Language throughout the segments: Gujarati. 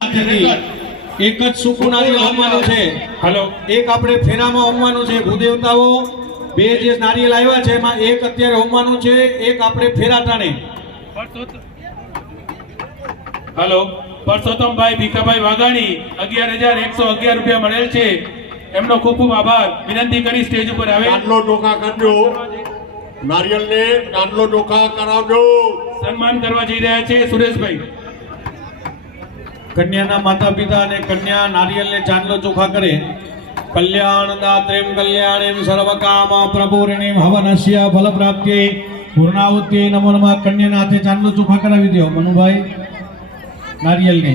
એક જ સૂકું નારિયેળ હોમવાનું છે. હેલો, એક આપણે ફેરામાં હોમવાનું છે. ભૂદેવતાઓ બે જે નારિયેળ આવ્યા છે એમાં એક અત્યારે હોમવાનું છે, એક આપણે ફેરા ટાણે. હેલો, પરસોત્તમભાઈ ભીખાભાઈ વાઘાણી 11,111 રૂપિયા મળેલ છે. એમનો ખૂબ ખૂબ આભાર. વિનંતી કરી સ્ટેજ ઉપર આવે. દાંડલો ટોકા કરજો, નારિયેળને દાંડલો ટોકા કરાવજો. સન્માન કરવા જઈ રહ્યા છે સુરેશભાઈ. કન્યાના માતા પિતા અને કન્યા નારિયેળને ચાંદલો ચોખા કરે. કલ્યાણ દાત્રેમ કલ્યાણીમ સર્વકામ પ્રપૂર્ણિમ હવનસ્ય ફલ પ્રાપ્ત્યે પૂર્ણાહુતિ નમો નમઃ. કન્યાના હાથે ચાંદલો ચોખા કરાવી દો મનુભાઈ. નારિયેળને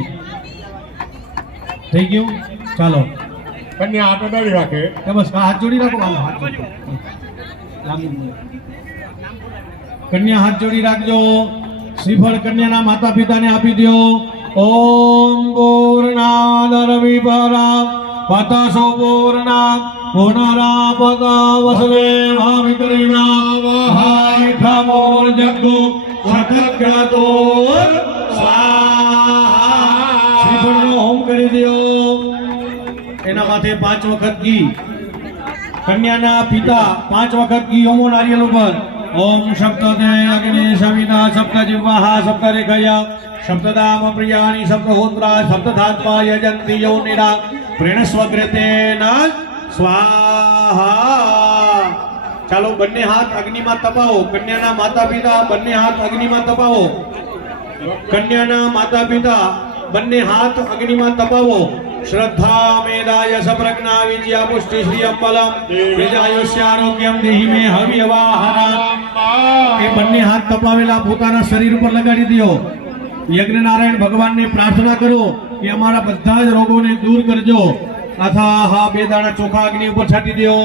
થઈ ગયું. ચાલો કન્યા હાથ અડાડી રાખે. બસ હાથ જોડી રાખો. હાથ જોડી. કન્યા હાથ જોડી રાખજો. શ્રીફળ કન્યાના માતા પિતાને આપી દો. ઓમ પૂર્ણાદ વિપરા પતસો પૂર્ણા પુનરાપતા વસવે ભાવિત્રીના વહાય ખમોર જગ્ગો સતગ્રતો સ્વાહા. શ્રીફળનો હોમ કરી દો. એના માથે 5 વખત ઘી. કન્યાના પિતા 5 વખત ઘી હોમો નારિયેળ ઉપર. ઓમ સપ્તદે અગ્નિ સવિતા સપ્ત જીવાહા સપ્ત રેખયા સપ્તદામ પ્રિયાણી સપ્તહોત્રા સપ્તધાત્મા યજંતિ યોનિરા પ્રેણસ્વગ્રતેન સ્વાહા. ચાલો બંને હાથ અગ્નિમાં તપાવો. કન્યાના માતા પિતા બંને હાથ અગ્નિમાં તપાવો. કન્યાના માતા પિતા બંને હાથ અગ્નિમાં તપાવો. શ્રદ્ધા મેદાય સપ્રજ્ઞા વિજયા પુષ્ટિ શ્રી અંબલમ વિજયાયુષ્યારોગ્યમ દેહી મે હવ્યવાહના. એ બંને હાથ તપાવેલા પોતાના શરીર ઉપર લગાડી દો. યજ્ઞનારાયણ ભગવાનને પ્રાર્થના કરો કે અમારા બધા જ રોગોને દૂર કરજો. અથવા હા 2 દાણા ચોખા અગ્નિ ઉપર છાંટી દો.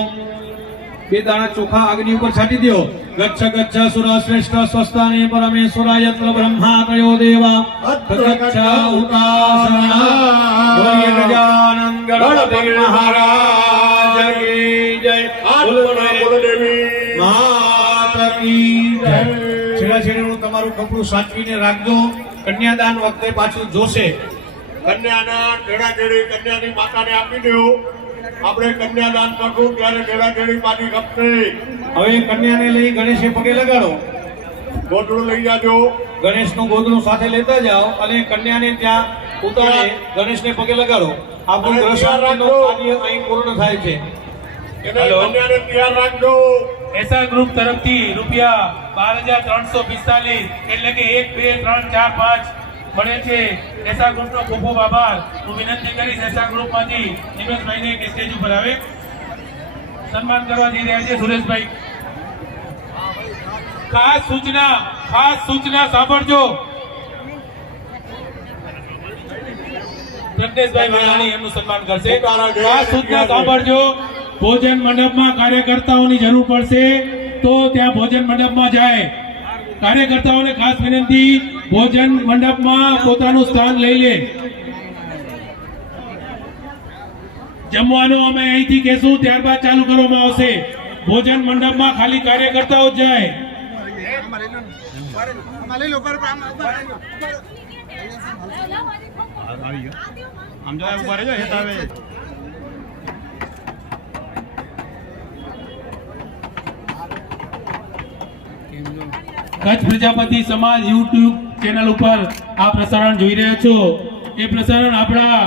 2 દાણા ચોખા અગ્નિ ઉપર છાંટી દો. ગચ્છ ગચ્છ સુર શ્રેષ્ઠ સ્વસ્તાને પરમેશ્વરાય યત્ર બ્રહ્મા કયો દેવા ગચ્છ ઉતાસના. બોલીએ ગજાનન ગણપતિ મહારાજ કી જય. કુલદેવી માતા કી જય. છેડા છેડીનું તમારું કપડું સાચવીને રાખજો. કન્યાદાન વખતે પાછું જોશે. કન્યાના ઢેડા ઢેડી કન્યાની માતાને આપી દો. આપણે કન્યાદાન કરવું ત્યારે ઢેડા ઢેડી પાછી ખપશે. હવે કન્યાને લઈ ગણેશે પગે લગાડો. ગોદડું લઈ જાજો. ગણેશનું ગોદડું સાથે લેતા જાઓ અને કન્યાને ત્યાં ઉતારે ગણેશને પગે લગાડો. આપણું અને દ્રષ્ટાંતનું રાખજો. કાર્ય અહીં પૂર્ણ થાય છે. એને હેલો. કન્યાને તૈયાર રાખજો. એસા ગ્રુપ તરફથી રૂપિયા 12,345 એટલે કે 1 2 3 4 5 મળે છે. એસા ગ્રુપનો ખૂબ ખૂબ આભાર. હું વિનંતી કરીશ એસા ગ્રુપમાંથી નિમેશભાઈને કે સ્ટેજ ઉપર આવે. સન્માન કરવા જઈ રહ્યા છે સુરેશભાઈ. ખાસ સૂચના સાંભળજો. પ્રજ્ઞેશભાઈ વાઘાણી એમનું સન્માન કરશે. ખાસ સૂચના સાંભળજો. ભોજન મંડપમાં કાર્યકર્તાઓની જરૂર પડશે તો ત્યાં ભોજન મંડપમાં જાય. કાર્યકર્તાઓને ખાસ વિનંતી, ભોજન મંડપમાં પોતાનું સ્થાન લઈ લે. જમવાનું અમે અહીંથી કહેશું, ત્યારબાદ ચાલુ કરવામાં આવશે. ભોજન મંડપમાં ખાલી કાર્યકર્તાઓ જ જાય. કચ્છ પ્રજાપતિ સમાજ યુટ્યુબ ચેનલ ઉપર આ પ્રસારણ જોઈ રહ્યા છો. એ પ્રસારણ આપણા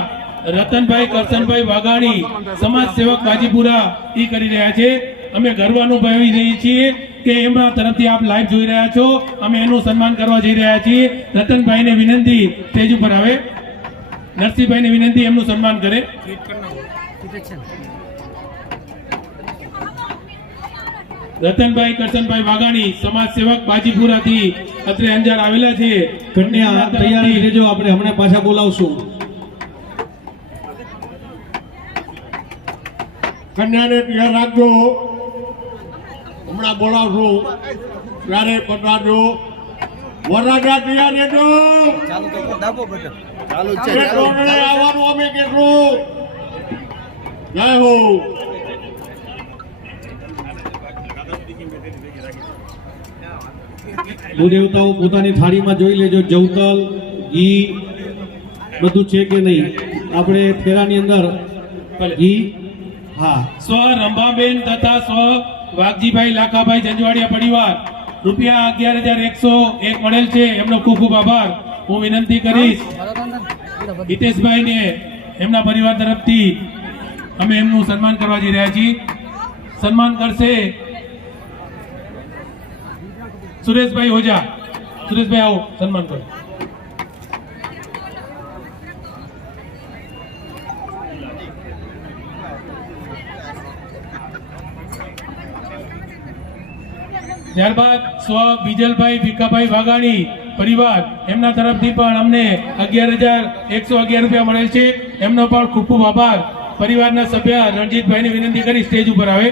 રતનભાઈ કરશનભાઈ વાઘાણી સમાજ સેવક બાજીપુરા ઈ કરી રહ્યા છે. અમે ગર્વ અનુભવી રહી છીએ કે એમના તરફથી આપ લાઈવ જોઈ રહ્યા છો. અમે એનું સન્માન કરવા જઈ રહ્યા છીએ. રતનભાઈને વિનંતી સ્ટેજ ઉપર આવે. નરસિંહભાઈને વિનંતી એમનું સન્માન કરે. રતનભાઈ કરશનભાઈ વાઘાણી સમાજ સેવક બાજીપુરાથી અત્રે અંજાર આવેલા છે. કન્યા તૈયારી રહેજો, આપણે હમણાં પાછા બોલાવશું. કન્યાને તૈયાર રાખજો. હમણાં બોલાવશું ત્યારે પધારજો. વરરાજા તૈયાર રહેજો. કેટલું આવવાનું અમે કેટલું. જય હો. ભૂદેવતાઓ પોતાની થાળીમાં જોઈ લેજો. જવતલ, ઘી, બધું છે કે નહીં આપણે ફેરાની અંદર ઘી હા સ્વ રંભાબેન તથા સ્વ વાઘજીભાઈ લાખાભાઈ જંજવાડિયા પરિવાર રૂપિયા 11,101 મળેલ છે. એમનો ખૂબ ખૂબ આભાર. હું વિનંતી કરીશ હિતેશભાઈને એમના પરિવાર તરફથી અમે એમનું સન્માન કરવા જઈ રહ્યા છીએ. સન્માન કરશે સુરેશભાઈ ઓઝા. સુરેશભાઈ આવો, સન્માન કરો. ત્યારબાદ સ્વ બીજલભાઈ ભીખાભાઈ વાઘાણી પરિવાર એમના તરફથી પણ અમને 11,111 રૂપિયા મળેલ છે. એમનો પણ ખૂબ ખૂબ આભાર. પરિવારના સભ્ય રણજીતભાઈને વિનંતી કરી સ્ટેજ ઉપર આવે.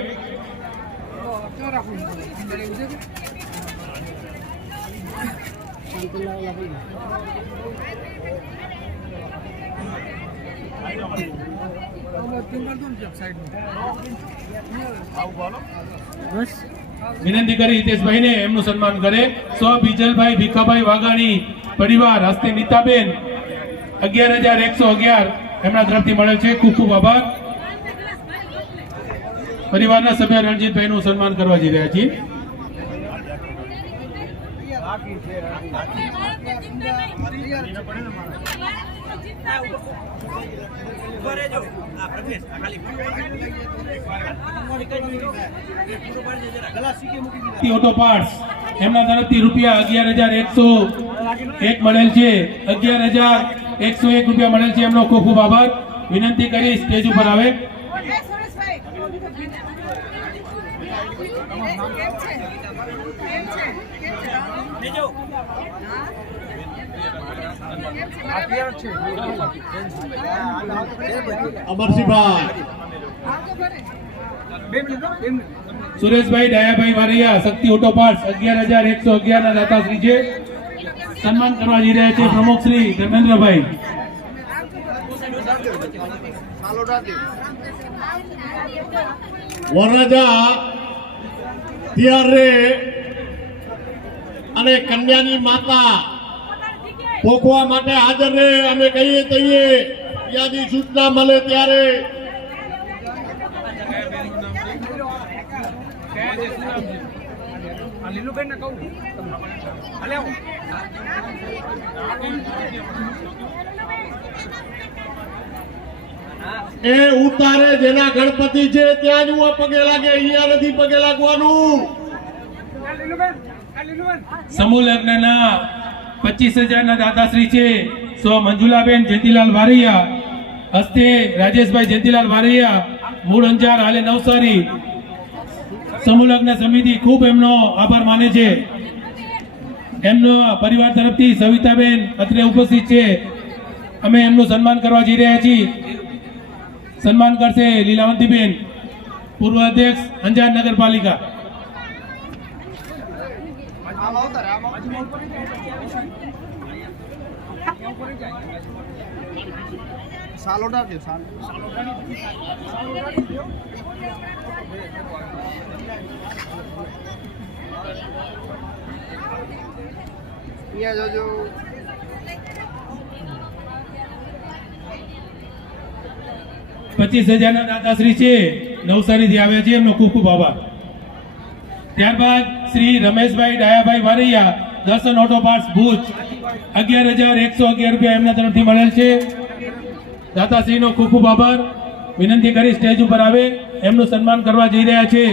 વિનંતી કરી હિતેશભાઈને એમનું સન્માન કરે. સ્વ બીજલભાઈ ભીખાભાઈ વાઘાણી પરિવાર હસ્તે નીતાબેન 11,111 એમના તરફથી મળેલ છે. ખૂબ ખૂબ આભાર. પરિવારના સભ્ય રણજીતભાઈનું સન્માન કરવા જઈ રહ્યા છીએ. ઓટો પાર્ટ્સ એમના તરફથી રૂપિયા 11,101 મળેલ છે. 11,101 રૂપિયા મળેલ છે. એમનો ખૂબ ખૂબ આભાર. વિનંતી કરી સ્ટેજ ઉપર આવે. સુરેશભાઈ ડાયાભાઈ વારિયા શક્તિ ઓટો પાર્ટ્સ 11,111 ના દાતાશ્રી છે. સન્માન કરવા જઈ રહ્યા છે પ્રમુખ શ્રી ધર્મેન્દ્રભાઈ. વરરાજા ત્યારે અને કન્યાની માતા પોખવા માટે હાજર રહે. અમે કહીએ તઈએ ત્યાંની સૂચના મળે ત્યારે એ ઉતારે જેના ગણપતિ છે ત્યાં જ પગે લાગે, અહીંયા નથી પગે લાગવાનું. સમૂહ લગ્નના 25,000 ના દાતાશ્રી છે સ્વ મંજુલાબેન જયંતિલાલ વારૈયા હસ્તે રાજેશભાઈ જયંતિલાલ વારૈયા મૂળ અંજાર હાલે નવસારી સમૂહ લગ્ન સમિતિ ખૂબ એમનો આભાર માને છે. એમનો પરિવાર તરફથી સવિતાબેન અત્રે ઉપસ્થિત છે. અમે એમનું સન્માન કરવા જઈ રહ્યા છીએ. સન્માન કરશે લીલાવંતીબેન પૂર્વ અધ્યક્ષ અંજાર નગરપાલિકા. જોજો 25,000 ના દાતાશ્રી છે નવસારીથી આવ્યા છે. એમનો ખૂબ ખૂબ આભાર. ત્યારબાદ શ્રી રમેશભાઈ ડાયાભાઈ વારૈયા દર્શન ઓટો પાર્ટ્સ ભુજ 11,111 રૂપિયા એમના તરફથી મળેલ છે. દાતાશ્રીનો ખૂબ ખૂબ આભાર. વિનંતી કરી સ્ટેજ ઉપર આવે. એમનું સન્માન કરવા જઈ રહ્યા છે.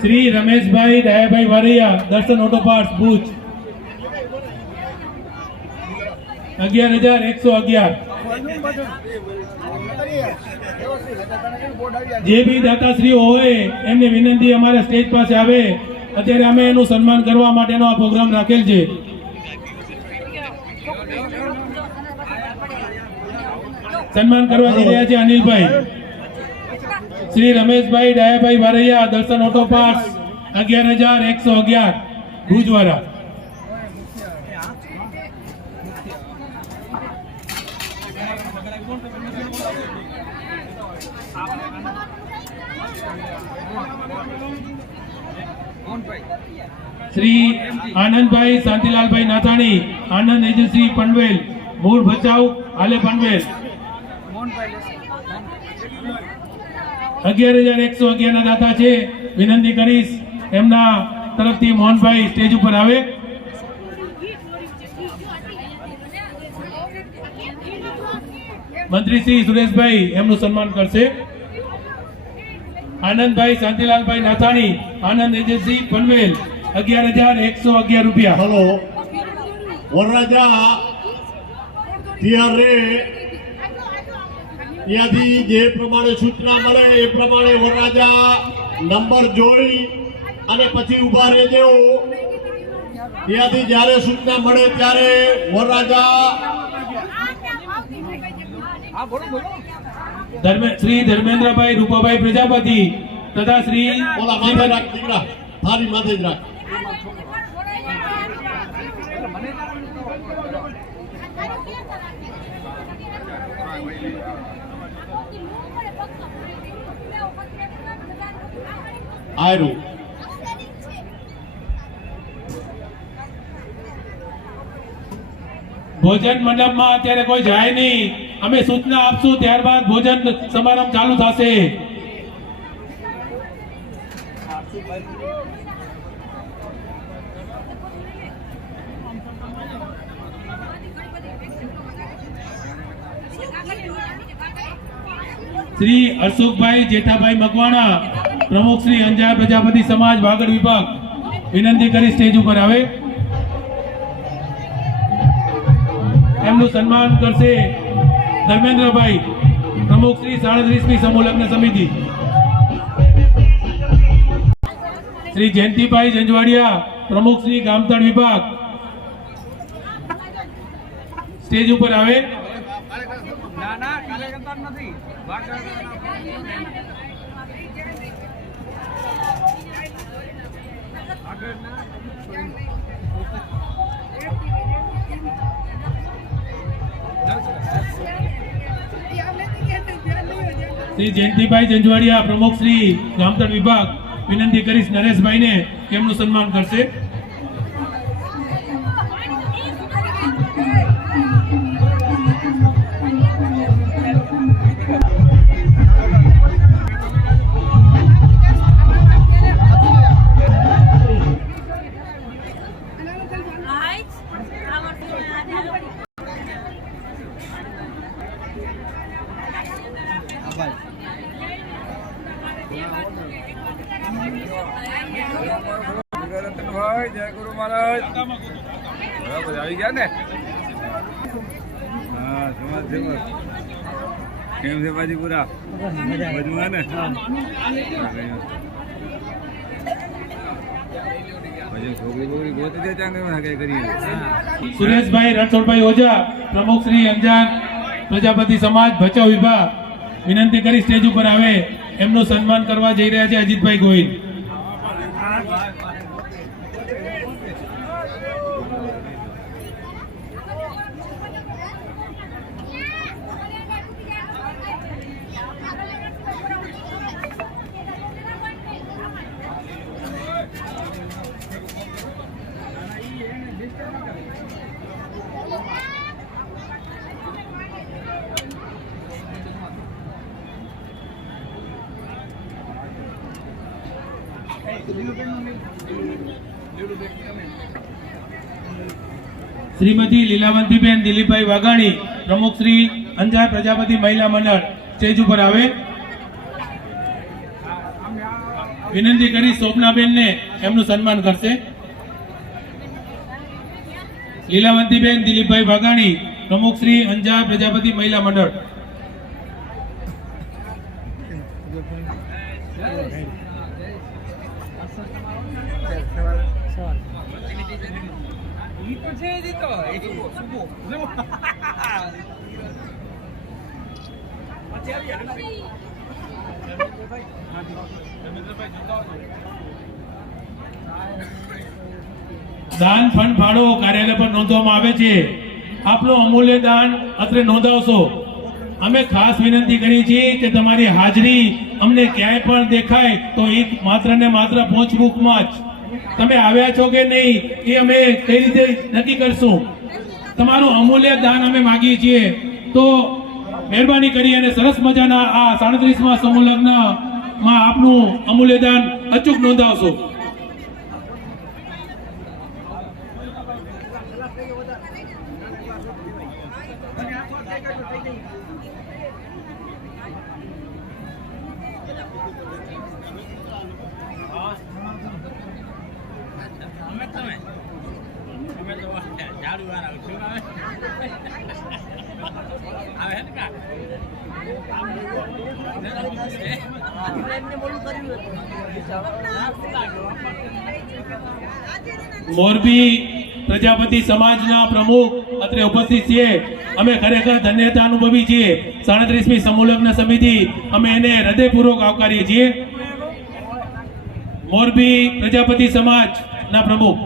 શ્રી રમેશભાઈ દયાભાઈ વારૈયા દર્શન ઓટો પાર્ટ્સ ભુજ 11,111. જે બી દાતાશ્રીઓ હોય એમને વિનંતી અમારા સ્ટેજ પાસે આવે. અત્યારે અમે એનું સન્માન કરવા માટેનો આ પ્રોગ્રામ રાખેલ છે. સન્માન કરવા જઈ રહ્યા છે અનિલભાઈ. શ્રી રમેશભાઈ ડાયાભાઈ બારૈયા દર્શન ઓટો પાર્ટ્સ 11,111 ભુજવાળા. શ્રી આનંદભાઈ શાંતિલાલભાઈ નાથાણી આનંદ એજન્સી પનવેલ મૂળ ભચાઉ હાલે પનવેલ 11,111 ના દાતા છે. વિનંતી કરીશ એમના તરફથી મોહનભાઈ સ્ટેજ ઉપર આવે. મંત્રી શ્રી સુરેશભાઈ એમનું સન્માન કરશે. આનંદભાઈ શાંતિલાલભાઈ નાથાણી આનંદ એજન્સી પનવેલ 11,111 રૂપિયા. હલો વરરાજા ત્યારે ત્યાંથી જે પ્રમાણે સૂચના મળે એ પ્રમાણે વરરાજા નંબર જોઈ અને પછી ઉભા રહેજો. ત્યાંથી જ્યારે સૂચના મળે ત્યારે વરરાજા શ્રી ધર્મેન્દ્રભાઈ રૂપાભાઈ પ્રજાપતિ તથા શ્રી ઓલા માથે રાખ દીકરા, થાળી માથે જ રાખ. આયરું ભોજન મંડપમાં અત્યારે કોઈ જાય નહીં. અમે સૂચના આપશું ત્યારબાદ ભોજન સમારંભ ચાલુ થશે. શ્રી અશોકભાઈ જેઠાભાઈ મકવાણા પ્રમુખ શ્રી અંજાર પ્રજાપતિ સમાજ વાગડ વિભાગ વિનંતી કરી સ્ટેજ ઉપર આવે. એમનું સન્માન કરશે ધર્મેન્દ્રભાઈ પ્રમુખ શ્રી 37મી સમૂહ લગ્ન સમિતિ. શ્રી જયંતિભાઈ જંજવાડિયા પ્રમુખ શ્રી ગામતળ વિભાગ સ્ટેજ ઉપર આવે. શ્રી જયંતિભાઈ જંજવાડિયા પ્રમુખ શ્રી ગામતળ વિભાગ વિનંતી કરીશ નરેશભાઈને તેમનું સન્માન કરશે. જય ગુરુ મહારાજ. બરાબર આવી ગયા ને? હા સમાજ સેવક કેમ છે બાજીપુરા? મજમાં ને? પછી છોકરી બોકરી ગોતી દે ચાંગ કઈ કરીએ. સુરેશભાઈ રણછોડભાઈ ઓઝા પ્રમુખ શ્રી અંજાર પ્રજાપતિ સમાજ ભચાઉ વિભાગ વિનંતી કરી સ્ટેજ ઉપર આવે. એમનું સન્માન કરવા જઈ રહ્યા છે અજીતભાઈ ગોહિલ. શ્રીમતી લીલાવંતીબેન દિલીપભાઈ વાઘાણી પ્રમુખ શ્રી અંજાર પ્રજાપતિ મહિલા મંડળ સ્ટેજ ઉપર આવે. વિનંતી કરી શોભનાબેનને એમનું સન્માન કરશે. લીલાવંતીબેન દિલીપભાઈ વાઘાણી પ્રમુખ શ્રી અંજાર પ્રજાપતિ મહિલા મંડળ. દાન ફંડ ફાળો કાર્યાલય પર નોંધવામાં આવે છે. આપનું અમૂલ્ય દાન અત્રે નોંધાવશો. અમે ખાસ વિનંતી કરી છે કે તમારી હાજરી અમને ક્યાંય પણ દેખાય તો એક માત્ર ને માત્ર પહોંચબુકમાં જ તમે આવ્યા છો કે નહીં એ અમે કઈ રીતે નક્કી કરશું. તમારું અમૂલ્ય દાન અમે માગીએ છીએ, તો મહેરબાની કરી અને સરસ મજાના આ 37મા સમૂહ લગ્નમાં આપનું અમૂલ્ય દાન અચૂક નોંધાવશો. મોરબી પ્રજાપતિ સમાજના પ્રમુખ અત્રે ઉપસ્થિત છે. અમે ખરેખર ધન્યતા અનુભવી છીએ. 37મી સમૂહ લગ્ન સમિતિ અમે એને હૃદયપૂર્વક આવકારીએ છીએ. મોરબી પ્રજાપતિ સમાજના પ્રમુખ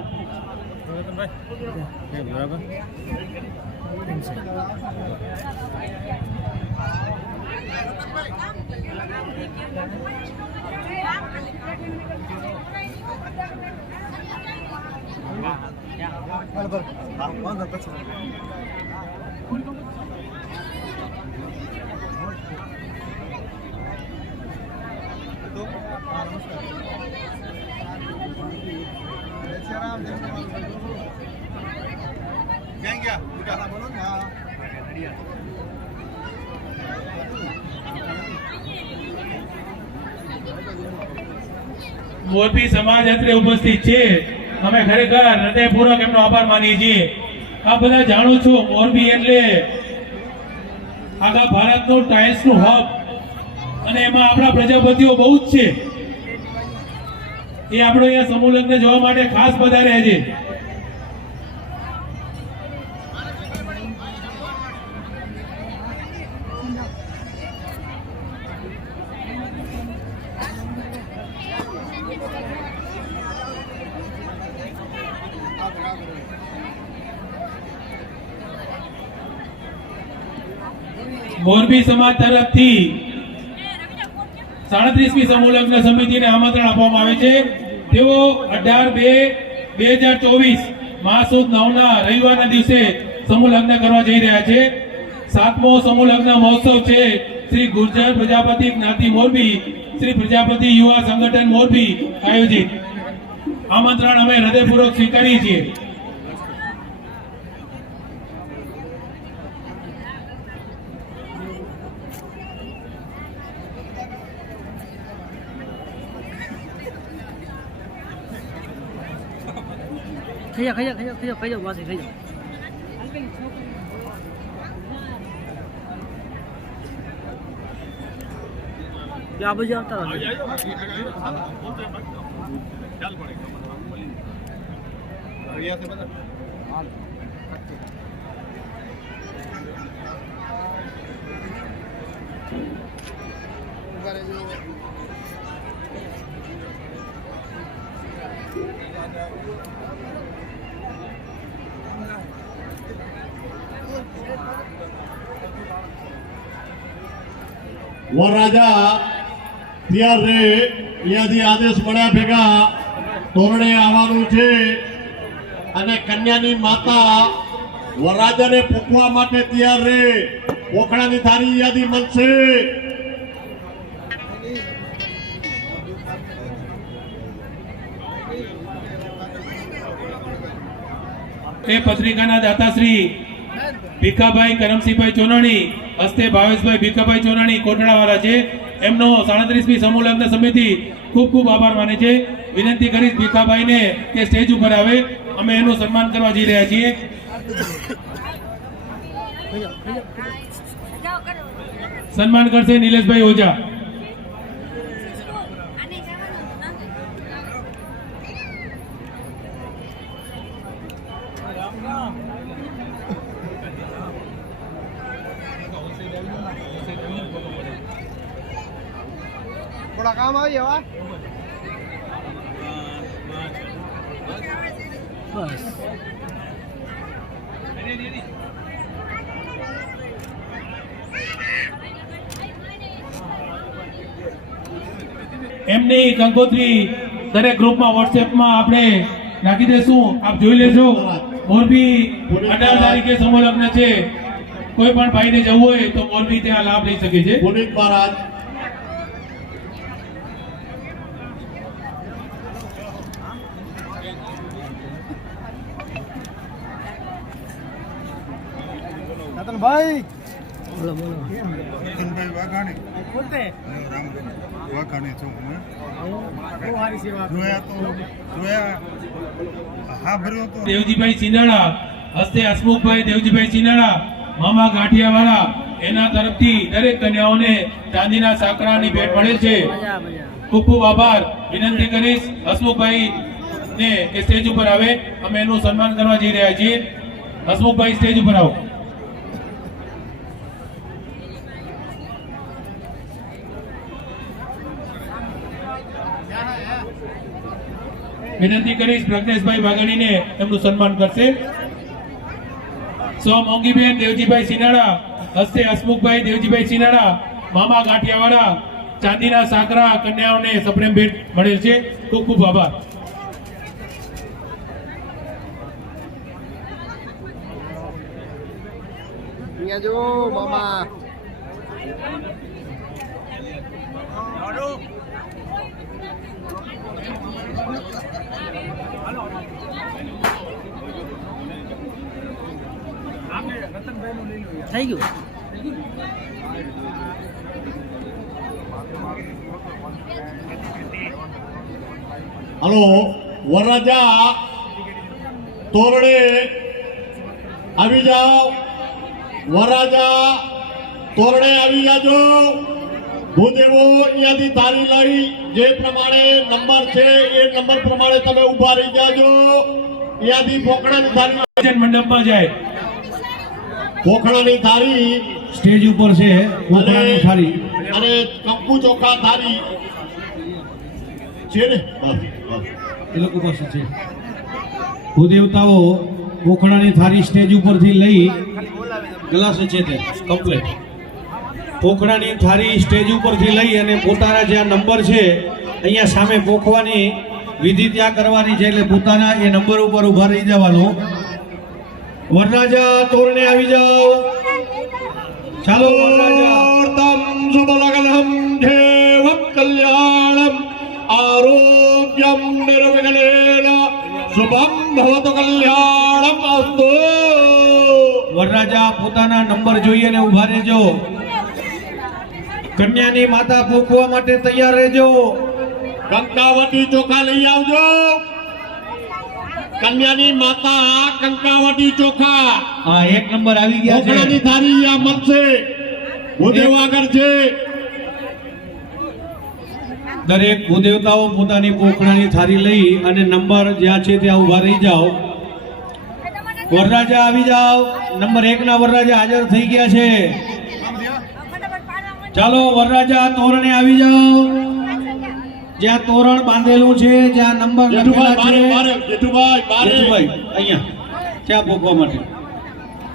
મોરબી સમાજ અત્રે ઉપસ્થિત છે. અમે ખરેખર હૃદયપૂર્વક એમનો આભાર માનીએ છીએ. આ બધા જાણો છો, મોરબી એટલે આખા ભારતનું ટાઇલ્સનું હબ, અને એમાં આપણા પ્રજાપતિઓ બહુ જ છે. એ આપણો અહીંયા સમૂહ લગ્ન જોવા માટે ખાસ બધા રહે છે. મોરબી સમાજ તરફથી 37મી સમૂહ લગ્ન સમિતિને આમંત્રણ આપવામાં આવે છે. તેઓ 18/2/2024 માસ સુદ 9ના રવિવારના દિવસે સમૂહ લગ્ન કરવા જઈ રહ્યા છે. 7મો સમૂહ લગ્ન મહોત્સવ છે શ્રી ગુર્જર પ્રજાપતિ જ્ઞાતિ મોરબી, શ્રી પ્રજાપતિ યુવા સંગઠન મોરબી આયોજિત. આમંત્રણ અમે હૃદયપૂર્વક સ્વીકારીએ છીએ. ખાઈ જાઓ વાસી ખાઈ જાઓ. આ બાજુ આવતા વરરાજા તૈયાર રે. અહીંયાથી આદેશ મળ્યા ભેગા તોરણે આવવાનું છે, અને કન્યાની માતા વરરાજાને પૂછવા માટે તૈયાર રે. પોખડાની થાળી અહીંયાથી મળશે. એ પત્રિકાના દાતાશ્રી ભીખાભાઈ કરમસિંહભાઈ ચોનાણી હસ્તે ભાવેશભાઈ ભીખાભાઈ ચોનાણી કોટડાવાળા છે. એમનો 37મી સમૂહ લગ્ન સમિતિ ખૂબ ખૂબ આભાર માને છે. વિનંતી કરીશ ભીખાભાઈને કે સ્ટેજ ઉપર આવે. અમે એનું સન્માન કરવા જઈ રહ્યા છીએ. સન્માન કરશે નિલેશભાઈ ઓઝા. બસ એમની કંકોત્રી દરેક ગ્રુપમાં વોટ્સએપમાં આપણે નાખી દેશું. આપ જોઈ લેજો. મોરબી 18 તારીખે સમૂહ લગ્ન છે. કોઈ પણ ભાઈને જવું હોય તો મોરબી ત્યાં લાભ લઈ શકે છે. પુનિત મહારાજ રતનભાઈ બોલો બોલો રતનભાઈ વાઘાણી બોલતે વાઘાણી છું હું. બહુ સારી સેવા જોયા હા ભર્યો તો દેવજીભાઈ સિનાળા હસ્તે હસમુખભાઈ દેવજીભાઈ સિનાળા મામા ગાંઠિયાવાળા એના તરફથી દરેક કન્યાઓને ચાંદીના સાકરાની ભેટ મળે છે. મજા મજા ખૂબ ખૂબ આભાર. વિનંતી કરીશ હસમુખભાઈ ને કે સ્ટેજ ઉપર આવે. અમે એનું સન્માન કરવા જઈ રહ્યા છીએ. હસમુખભાઈ સ્ટેજ ઉપર આવો. વિનંતી કરીશ પ્રજ્ઞેશભાઈ વાઘાણીને એમનું સન્માન કરશે. સો મોંઘીબેન દેવજીભાઈ સિનાળા હસ્તે હસમુખભાઈ દેવજીભાઈ સિનાળા મામા ગાંઠિયાવાળા ચાંદીના સાકરા કન્યાઓને સપ્રેમ ભેટ મળેલ છે. ખૂબ ખૂબ આભાર. અહીંયા જો મામા થઈ ગયું હલો વરરાજા તોરણે આવી જાઓ. વરરાજા તોરણે આવી જાજો. ભૂદેવો અહીંયાથી તારી લઈ જે પ્રમાણે નંબર છે એ નંબર પ્રમાણે તમે ઊભા રહી જાજો. અહીંયાથી પોખણાની થાળી ભજન મંડપમાં જાય. પોખણાની થાળી સ્ટેજ ઉપર છે પોખણાની થાળી. અને કંકુ ચોખા થાળી છે ને બસ બસ એ લોકો પાસે છે. ભૂદેવતાઓ પોખણાની થાળી સ્ટેજ ઉપરથી લઈ ગ્લાસ છે તે કમ્પ્લીટ પોખણાની થાળી સ્ટેજ ઉપરથી લઈ અને પોતાના જે આ નંબર છે અહીંયા સામે પોખવાની વિધિ ત્યાં કરવાની છે. એટલે પોતાના એ નંબર ઉપર ઊભા રહી જવાનું. વરરાજા તોરણે આવી જાઓ. ચાલો વરરાજા. તમ શુભલગ્નમ દેવમ કલ્યાણમ આરોગ્યમ નિર્વિઘ્નેન શુભમ ભવતુ કલ્યાણમ અસ્તુ. વરરાજા પોતાના નંબર જોઈએ ને ઊભા રહેજો. કન્યાની માતા પોખવા માટે તૈયાર રહેજો. કંકાવટી ચોખા લઈ આવજો. કન્યાની માતા કંકાવટી ચોખા હા એક નંબર આવી ગયા છે. પોખણાની થાળી આ મળશે. ભૂદેવ આગળ છે. દરેક ભૂદેવતાઓ પોતાની પોખણાની થાળી લઈ અને નંબર જ્યાં છે ત્યાં ઊભા રહી જાઓ. વરરાજા આવી જાઓ. નંબર 1 ના વરરાજા હાજર થઈ ગયા છે. ચાલો વરરાજા તોરણે આવી જાઓ. જ્યાં તોરણ બાંધેલું છે જ્યાં નંબર લખેલા જેઠુભાઈ છે. બારે જેઠુભાઈ બારે જેઠુભાઈ અહીંયા ચા પોકવા માટે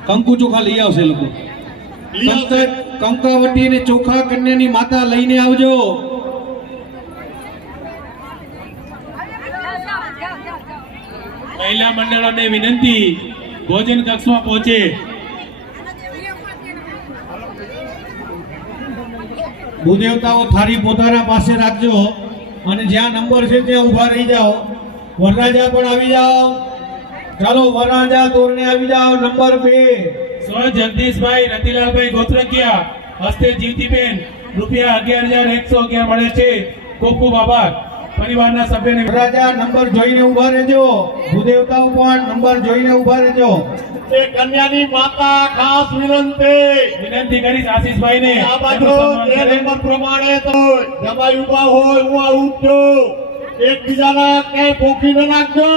કંકુ ચોખા લઈ આવશે લોકો. લઈ આવશે. કંકાવટી અને ચોખા કન્યાની માતા લઈને આવજો. મહિલા મંડળોને વિનંતી ભોજન કક્ષમાં પહોંચે. ભૂદેવતાઓ થાળી પોતાના પાસે રાખજો અને જ્યાં નંબર છે ત્યાં ઊભા રહી જાઓ. વરરાજા પણ આવી જાઓ. ચાલો વરરાજા તોરણે આવી જાઓ. નંબર 2 સ્વ જગદીશભાઈ રતિલાલભાઈ ગોત્રકિયા હસ્તે જીવતીબેન ₹11,111 મળે છે. ખૂબ ખૂબ આભાર. પરિવારના સભ્યને વરરાજા નંબર જોઈને ઊભા રહેજો. ભૂદેવતાઓ પણ નંબર જોઈને ઊભા રહેજો. એ કન્યાની માતા ખાસ વિનંતી. વિનંતી કરીશ આશીષભાઈને આ એમનું બાજુ સન્માન એ કરે. નંબર પ્રમાણે તો જમાઈ ઉભા હોય હું ઉઠજો. એકબીજાના ક્યાંય પોખી ન નાખજો.